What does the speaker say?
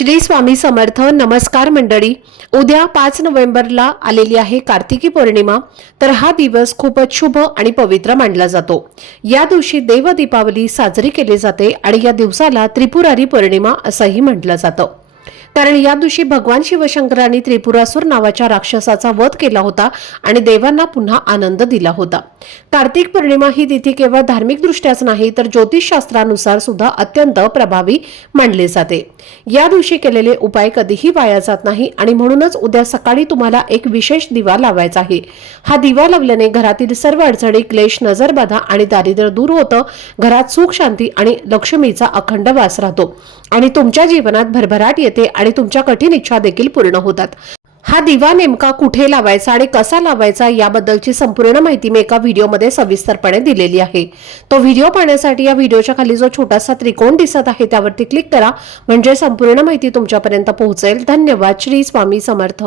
श्री स्वामी समर्थ. नमस्कार मंडळी. उद्या 5 नोव्हेंबरला आलेली आहे कार्तिकी पौर्णिमा. तर हा दिवस खूपच शुभ आणि पवित्र मानला जातो. या दिवशी देव दीपावली साजरी केली जाते आणि या दिवसाला त्रिपुरारी पौर्णिमा असंही म्हटलं जातं. कारण या दिवशी भगवान शिवशंकरांनी त्रिपुरासूर नावाच्या राक्षसाचा वध केला होता आणि देवांना पुन्हा आनंद दिला होता. कार्तिक पौर्णिमा ही तिथी केवळ धार्मिक दृष्ट्याच नाही तर ज्योतिषशास्त्रानुसार सुद्धा अत्यंत प्रभावी मानले जाते. या दिवशी केलेले उपाय कधीही वाया जात नाही आणि म्हणूनच उद्या सकाळी तुम्हाला एक विशेष दिवा लावायचा आहे. हा दिवा लावल्याने घरातील सर्व अडचणी, क्लेश, नजरबाधा आणि दारिद्र्य दूर होतं. घरात सुख, शांती आणि लक्ष्मीचा अखंड वास राहतो आणि तुमच्या जीवनात भरभराट येते आणि तुमच्या कठीण इच्छा देखील पूर्ण होतात. हा दिवा नेमका कुठे लावायचा आणि कसा लावायचा याबद्दलची संपूर्ण माहिती मी एका व्हिडिओमध्ये सविस्तरपणे दिलेली आहे. तो व्हिडिओ पाहण्यासाठी या व्हिडिओच्या खाली जो छोटासा त्रिकोण दिसत आहे त्यावरती क्लिक करा, म्हणजे संपूर्ण माहिती तुमच्यापर्यंत पोहोचेल. धन्यवाद. श्री स्वामी समर्थ.